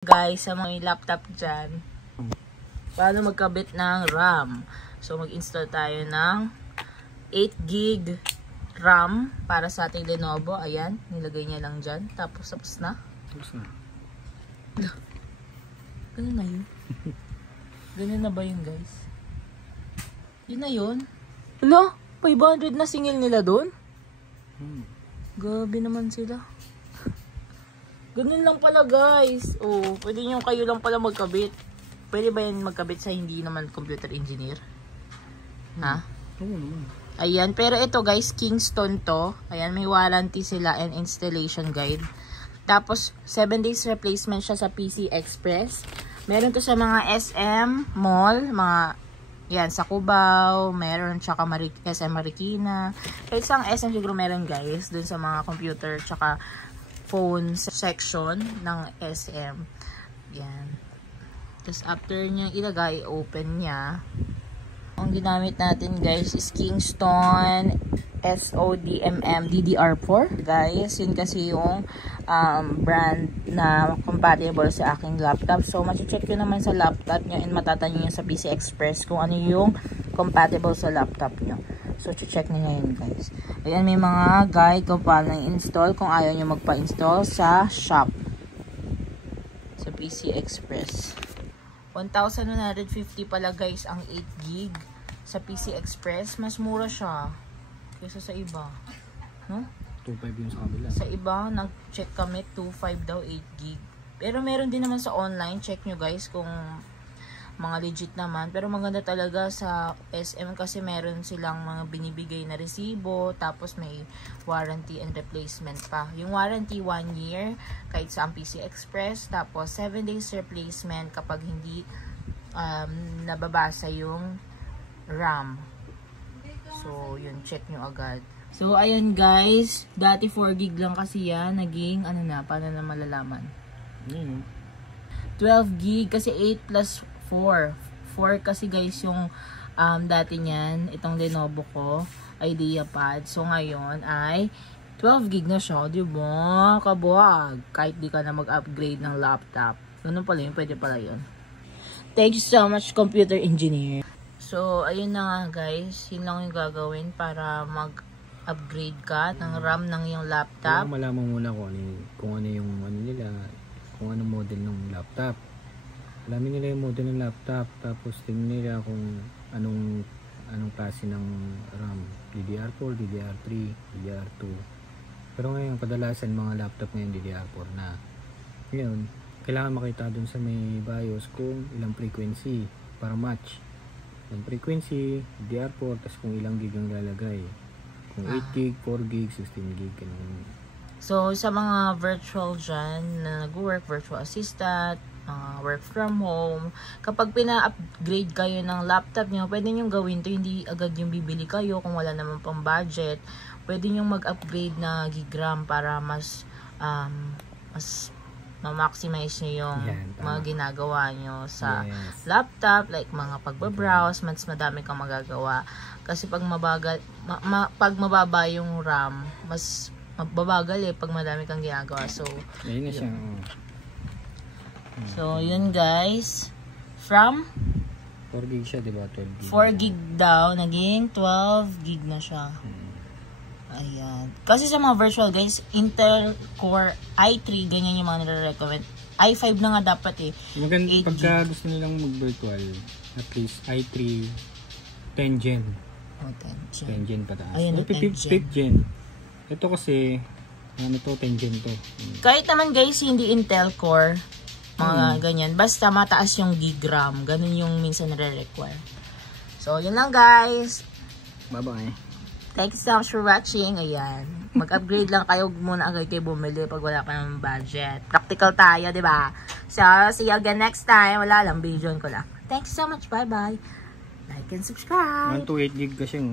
Guys, sa mga laptop dyan, paano magkabit ng RAM. So mag-install tayo ng 8GB RAM para sa ating Lenovo. Ayan, nilagay niya lang dyan. Tapos na. Tapos na. Ganun na yun. Ganun na ba yun, guys? Yun na yun. Hala, 500 na singil nila doon. Gabi naman sila. Ganun lang pala, guys. Oh, pwede nyo kayo lang pala magkabit. Pwede ba yan magkabit sa hindi naman computer engineer? Ha? Oo naman. Ayan, pero ito guys, Kingston to. Ayan, may warranty sila and installation guide. Tapos, 7 days replacement siya sa PC Express. Meron to sa mga SM Mall, mga, yan, sa Cubao, meron, tsaka SM Marikina. Kahit isang SM siguro meron guys, dun sa mga computer, tsaka phone section ng SM. Yan. Tapos after niya ilagay, open niya. Ang ginamit natin guys is Kingston SODMM DDR4. Guys, yun kasi yung brand na compatible sa aking laptop. So, machi-check nyo naman sa laptop nyo and matatanyo nyo sa PC Express kung ano yung compatible sa laptop nyo. So, check nyo ngayon guys. Ayan, may mga guide kung paano i-install kung ayaw nyo magpa-install sa shop. Sa PC Express. 1,150 pala guys ang 8GB sa PC Express. Mas mura siya kaysa sa iba. No? 2.5 yung sa kabila. Sa iba, nag-check kami 2.5 daw 8GB. Pero meron din naman sa online. Check nyo guys kung mga legit naman. Pero maganda talaga sa SM kasi meron silang mga binibigay na resibo. Tapos may warranty and replacement pa. Yung warranty 1 year kahit sa PC Express. Tapos 7 days replacement kapag hindi nababasa yung RAM. So yun, check nyo agad. So ayun guys, dati 4GB lang kasi yan. Naging ano na, paano na malalaman? 12GB kasi 8 plus 4 kasi guys yung dati niyan, itong Lenovo ko, IdeaPad. So ngayon ay 12GB na siya, diba? Kabuwag. Kahit di ka na mag-upgrade ng laptop. Ganun pala yun, pwede pala yun. Thank you so much, computer engineer. So ayun na nga guys, yun lang yung gagawin para mag-upgrade ka ng RAM ng iyong laptop. Kaya malaman muna kung ano yung ano nila, kung anong model ng laptop. Alamin nila yung model ng laptop, tapos tingnan nila kung anong klase ng RAM, DDR4, DDR3, DDR2. Pero ngayon kadalasan mga laptop ngayon DDR4 na. Ngayon, kailangan makita dun sa may BIOS kung ilang frequency para match. Ilang frequency, DDR4, tapos kung ilang gig ang lalagay. Kung 8GB, 4GB, 16GB, ganun. So, sa mga virtual dyan na nag-work, virtual assistant, work from home, kapag pina-upgrade kayo ng laptop nyo, pwede nyo gawin to, hindi agad yung bibili kayo kung wala naman pang budget. Pwede nyo mag-upgrade na gigram para mas ma-maximize nyo yung mga ginagawa nyo sa laptop, like mga pagbabrowse, mas madami kang magagawa. Kasi pag pag mababa yung RAM, mas mababagal pag madami kang ginagawa. So, ayun na siya. So, yun guys. From 4GB siya, diba? 12GB. 4GB daw, naging 12GB na siya. Ayan. Kasi sa mga virtual guys, Intel Core i3, ganyan yung mga nire-recommend. i5 na nga dapat Maganda pagka gusto nilang mag-virtual, at least i3 10 Gen. Oh, 10 Gen pataas. Ayun, 5th Gen. Ito kasi, ano to, 10 Gen to. Kahit naman guys, hindi Intel Core, mga ganyan. Basta mataas yung gigram. Ganun yung minsan nare-require. So, yun lang guys. Bye-bye. Thanks so much for watching. Ayan. Mag-upgrade lang kayo muna agad kayo bumili pag wala pa ng budget. Practical tayo, diba? So, see you again next time. Wala lang, video ko lang. Thanks so much. Bye-bye. Like and subscribe. 128GB kasi